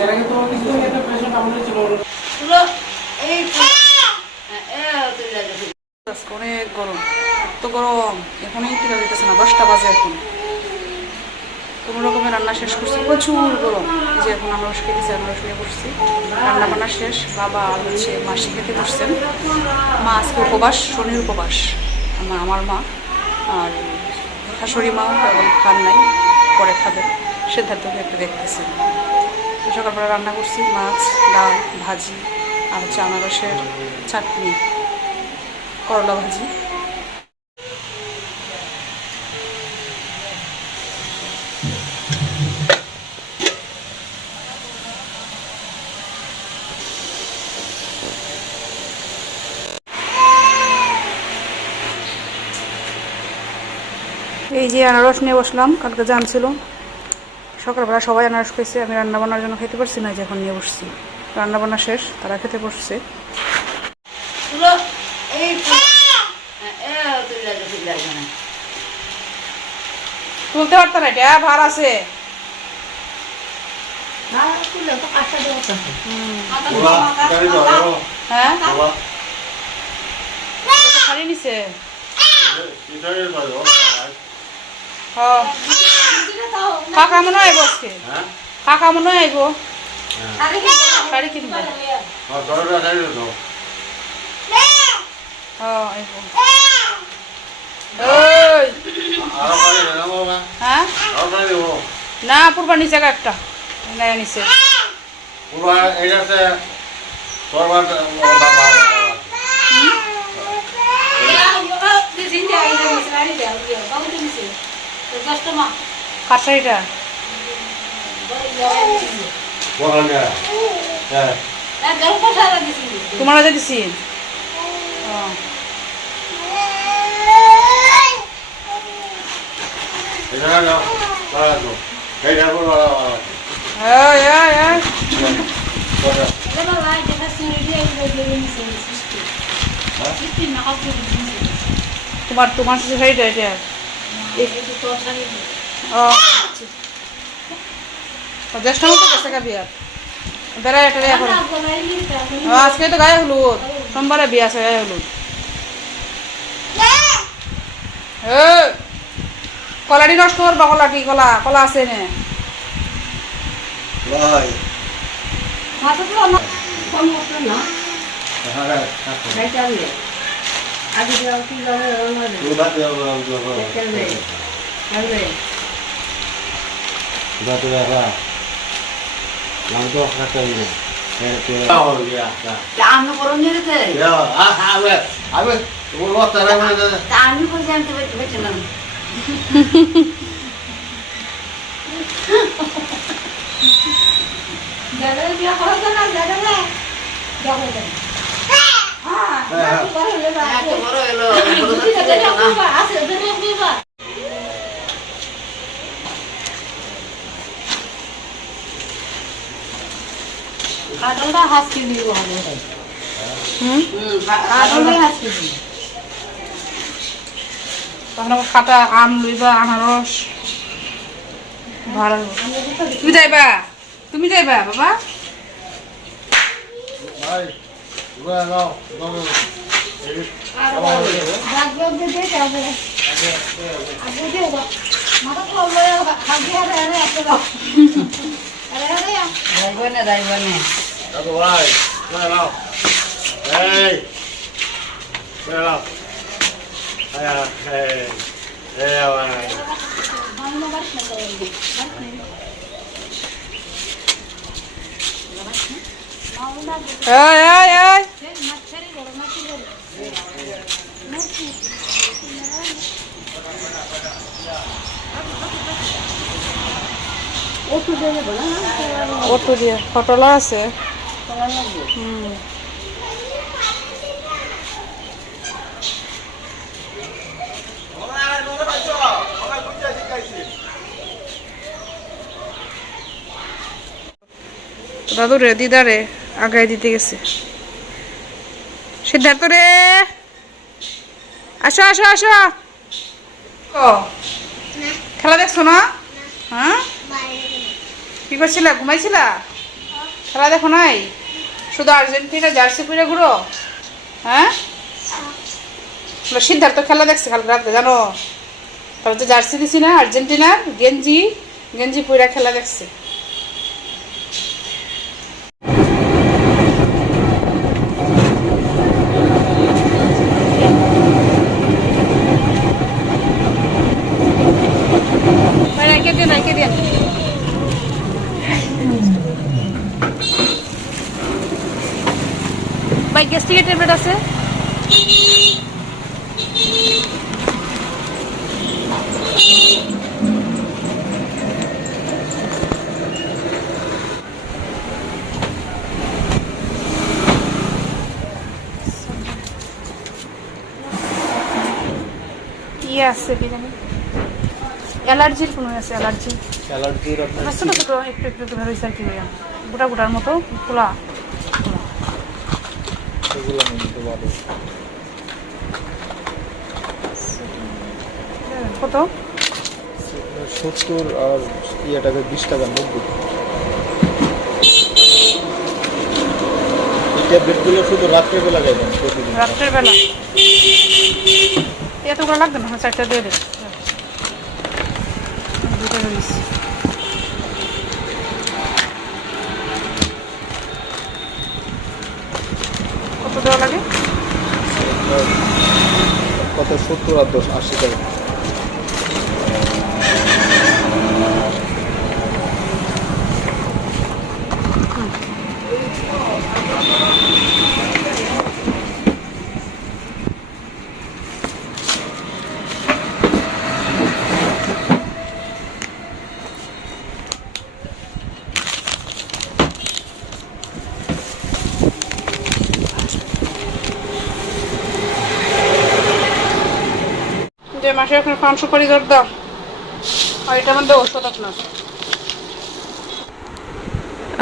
এর আগে তো কিছু একটা পেশেন্ট আমাদের ছিল অনেক গরম, এত গরম এখনই টিকা দিতেছে না, 10টা বাজে এখন। কোনো রকমের রান্না শেষ করছি, প্রচুর গরম। এই যে এখন আনারস খেতেছি, আনারস নিয়ে বসছি, রান্না বান্না শেষ। বাবা আর হচ্ছে মাসি খেতে বসছেন। মা আজকে উপবাস, শনির উপবাস আমার মা, আর শাশুড়ি মা এখন খান নাই, পরে খাবেন। সিদ্ধার্থকে একটু দেখতেছে। সকালবেলা রান্না করছি মাছ, ডাল, ভাজি, আর হচ্ছে আনারসের চাটনি, করলা ভাজি। এই যে আনারস নিয়ে বসলাম, কালকে জাম ছিল। সকালবেলা সবাই আনারস খেয়েছে, আমি রান্নাবান্নার জন্য খেতে পারছি না, যে এখন নিয়ে বসছি। রান্নাবান্না শেষ, তারা খেতে বসছে। তুলতে পারতো না, এটা ভার আছে। হ্যাঁ খালি নিছে। কাকা মনে আইব আজকে, কাকা মনে আইব শাড়ি কিনবে। হ্যাঁ না পূর্বা নিচে একটা নিচে কার শাড়িটা তোমার কাছে দিছি। তোমার তোমার শাড়িটা এটা জ্যেষ্ঠ মতো গেছে গা বিয়ার বেড়ায় এটা এখন। আজকে তো গায়ে হলুদ, সোমবারে বিয়ে আছে গায়ে হলুদ। কলাটি নষ্ট করবা, কলাটি কলা কলা আছে নে খাটা আম লইবা, আনারস ভালো। তুমি যাইবা, তুমি যাইবা বাবা। অটো দিয়ে ফটলা আছে। দাদু রে দিদারে আগায় দিতে গেছে। সিদ্ধার্থ রে আসো আসো আসো। খেলা দেখছো না? হ্যাঁ কি করছিলা, ঘুমাইছিলা? খেলা দেখো নাই, শুধু আর্জেন্টিনা জার্সি পরে ঘুরো। হ্যাঁ, সিদ্ধার্থ খেলা দেখছে কালকে রাতে জানো, তারপর তো জার্সি দিছি না আর্জেন্টিনার, গেঞ্জি গেঞ্জি পরে খেলা দেখছে। রেখে দিন রেখে দিন। ভাই গ্যাস্ট্রিকের ট্যাবলেট আছে? কি আছে কি জানি, অ্যালার্জির কোনো আছে, অ্যালার্জির ছোট ছোট একটু একটু করে রয়েছে আর কি, গোটা গোটার মতো খোলা। কত? 70 আর ইয়েটাকে 20 টাকার মধ্যে। এই ট্যাবলেটগুলো শুধু রাত্রেবেলা খাইবেন প্রতিদিন। রাত্রের বেলা এতগুলো লাগবে না, 4টা দিয়ে দেবে। দুটো রয়েছে। কত দেওয়া লাগে? কত 70 আর 10 80 টাকা। যে মাসে এখন 500 করে জোর দাও, আর এটা মধ্যে ওষুধ আপনার।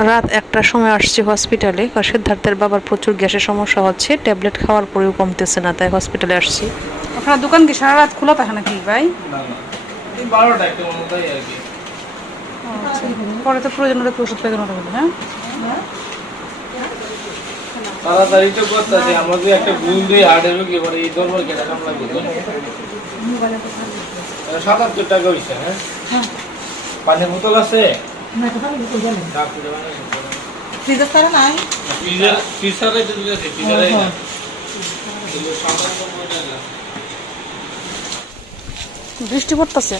রাত 1টার সময় আসছি হসপিটালে, সিদ্ধার্থের বাবার প্রচুর গ্যাসের সমস্যা হচ্ছে, ট্যাবলেট খাওয়ার পরেও কমতেছে না, তাই হসপিটালে আসছি। আপনার দোকান কি সারা রাত খোলা থাকে নাকি ভাই? এই 12টা একটা মতোই আর কি। পরে তো প্রয়োজন হলে ওষুধ পেয়ে হবে। হ্যাঁ, তাড়াতাড়ি তো করতেছে, আমাদের একটা ভুল দিয়ে হার্টের রোগী এবারে এই দরবার কেটে কামলা করবে। 77 টাকা হইছে। হ্যাঁ, পানির বোতল আছে? ফ্রিজের তারা নাই, ফ্রিজারে তো দিতে আছে, ফ্রিজারে না। বৃষ্টি পড়তেছে।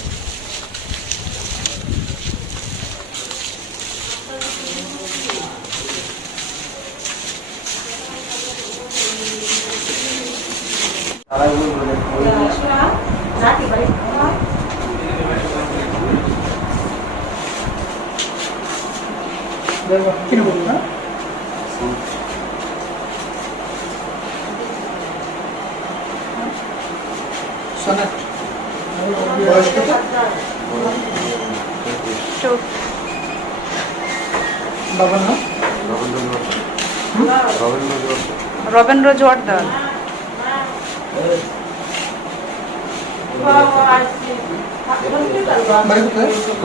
রবীন্দ্র জোয়ারদার।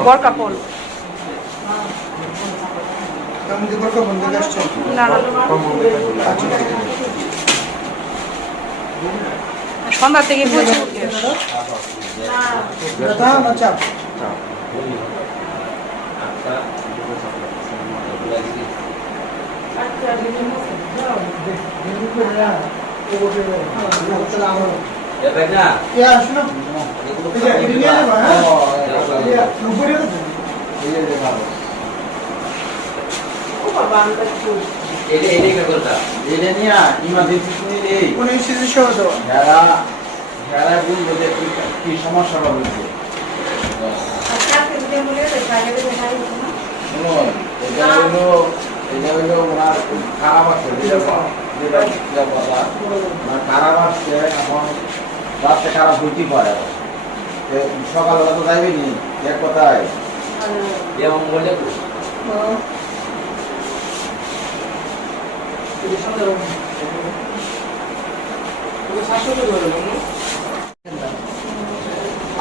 বরকাপল না, সন্ধ্যা থেকে প্রচুর কি সমস্যা হবে এটা হইলো ওনার খারাপ আছে, খারাপ আসছে এখন রাত্রে খারাপ হইতেই পারে, সকালবেলা তো যাইবেনি এক কথায়।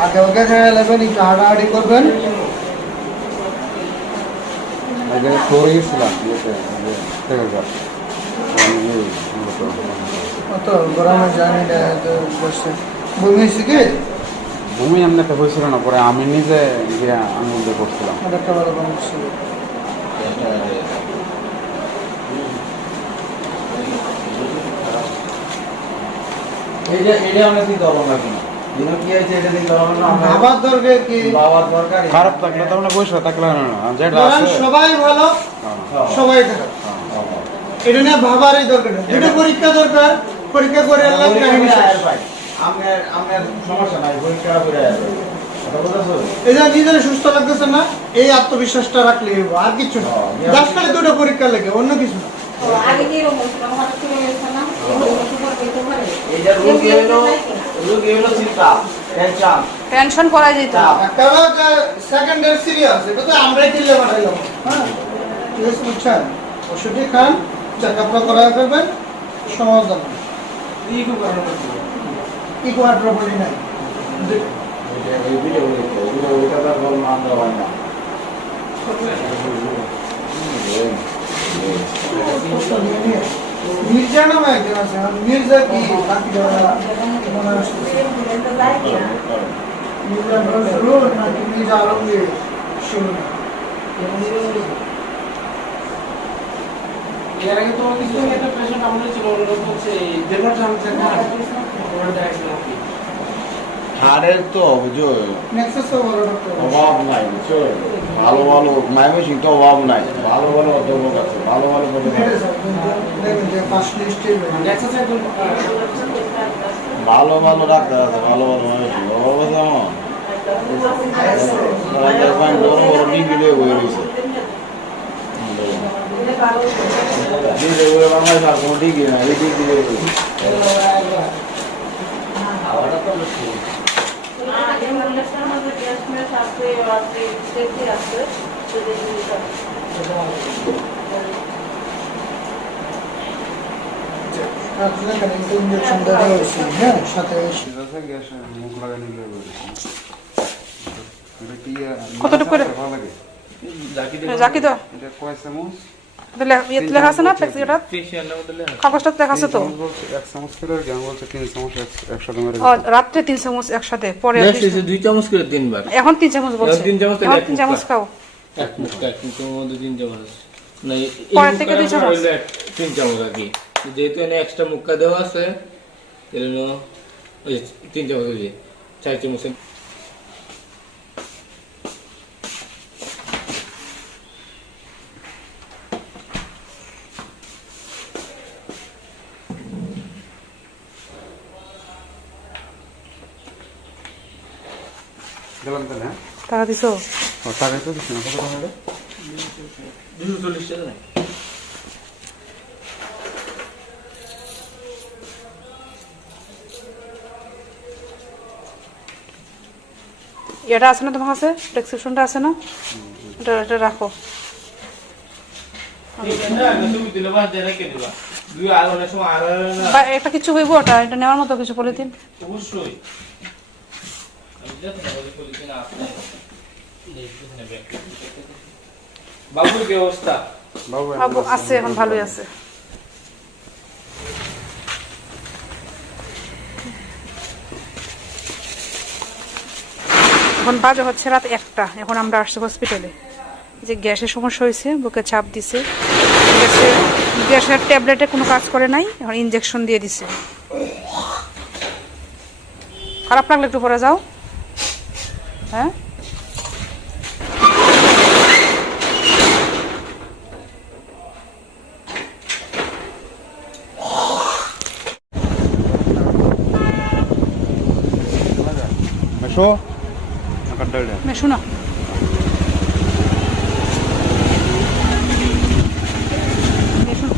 আগে ওকে খেয়ে নেবেন, একটু হাঁটাহাঁটি করবেন। যে ফ্লোরে গেছিলাম অত গরমে জানি না বসে বমি হয়েছে কি ভূমি এমনিতে হয়েছিল না, পরে আমি নিজে গিয়ে আঙুল দিয়ে করছিলাম। আর একটা বড় বমি ছিল এটা আমরা চিন্তা করবো না কিনা দিন কি হয়েছে এটা চিন্তা করবো না আবার দরকার কি বাবার দরকার খারাপ থাকলে তো মানে বসে থাকলে না, যেটা ধরেন আছে সবাই ভালো সবাই খারাপ এটা নিয়ে ভাবারই দরকার নেই। দুটো পরীক্ষা দরকার, পরীক্ষা করে আল্লাহ কাহিনী শেষ। আপনার সমস্যা নাই পরীক্ষা করে আসবে এই যে নিজের সুস্থ লাগতেছে না, এই আত্মবিশ্বাসটা রাখলে হইব, আর কিছু না। জাস্ট খালি দুটো পরীক্ষা লাগে, অন্য কিছু না। আগে কি এরকম হয়েছিল? আমার হাতে চলে গেছে না? এই যে রোগী হলো চিন্তা টেনশন টেনশন করা যেত না। একটা হলো যে সেকেন্ডারি সিরিয়াস, এটা তো আমরাই কিনলে বানাইলাম। হ্যাঁ, ঠিক আছে, বুঝছেন? ওষুধই খান, চেকআপটা করায় ফেলবেন, সমাধান। ইকো হার্টের বলি নাই। এই ভিডিও ওইটা তো বল মান দেওয়া হয় না মির্জা নামে একজন আছে, মির্জা কি বাকি মনে আসছে মির্জা নজরুল নাকি মির্জা আলমগীর শুরু এর আগে তো কিছু একটা পেশেন্ট আমাদের ছিল, ওরা হচ্ছে দেবর জানছে না, ওরা দেখছিলাম কি হাড়ের তো বুঝো নেক্সাস বড় ডক্টর অভাব নাই বুঝছো, ভালো ভালো মাইমেশিং তো অভাব নাই, ভালো ভালো অধ্যাপক আছে, ভালো ভালো দেখেন যে ফার্স্ট লিস্টে নেক্সাসে একদম ভালো ভালো ডাক্তার আছে, ভালো ভালো মাইমেশিং অভাব আছে আমার বড় বড় ডিগ্রি দিয়ে বই রয়েছে ডিগ্রি বই বাংলায় আর কোনো ডিগ্রি নাই, এই ডিগ্রি দিয়ে বই ইঞ্জেকশন দেওয়া হয়েছে, হ্যাঁ, সাথে গ্যাস মুখ লাগাই নিলে কতটুকু করে? ভালো লাগে। জাকি তো এটা কয় চামচ? ইয়ে লেখা আছে না ফ্লেক্সিটা, পেশেন্টের মধ্যে লেখা কাগজটা লেখা আছে তো। 3 চামচ বলছে, 1 চামচ করে আর জ্ঞান বলছে 3 চামচ একসাথে মেরে ও রাত্রে 3 চামচ একসাথে, পরে নেক্সট 2 চামচ করে তিনবার, এখন 3 চামচ বলছে। 3 চামচ এখন 3 চামচ খাও। এক মুখটা কিন্তু মধ্যে 3 চামচ না, পরে থেকে 2 চামচ। 3 চামচ আর কি, যেহেতু এনে এক্সট্রা মুখটা দেওয়া আছে এজন্য ওই 3 চামচ দিয়ে 4 চামচ গেলাম তাহলে। হ্যাঁ, টাকা দিছো? ও টাকা তো দিচ্ছি না, কত টাকা হবে? 240 টাকা নাই। এটা আছে না তোমার কাছে, প্রেসক্রিপশনটা আছে না? এটা রাখো। তুমি দিলে বা দেনা কে দিবা, দুই আর অনেক সময় আর না বা এটা কিছু হইব, ওটা এটা নেওয়ার মতো কিছু পলিথিন। অবশ্যই আমি জানি না ওই পলিথিন আছে বাবুর কি অবস্থা? বাবু বাবু আছে, এখন ভালোই আছে। এখন বাজে হচ্ছে রাত 1টা। এখন আমরা আসছি হসপিটালে, যে গ্যাসের সমস্যা হয়েছে, বুকে চাপ দিছে, গ্যাসের ট্যাবলেটে কোনো কাজ করে নাই, এখন ইনজেকশন দিয়ে দিছে। খারাপ লাগলে একটু পরে যাও। হ্যাঁ, মেশো আকার ডালটা শোনো,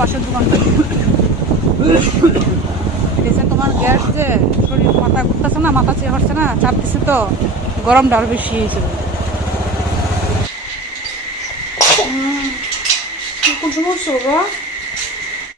পাশের দোকানটা তোমার গ্যাস যে শরীর মাথা ঘুরতেছে না, মাথা চেয়ে হচ্ছে না, চাপ দিচ্ছে তো, গরমটা আরো বেশি হয়েছে। কোন সময়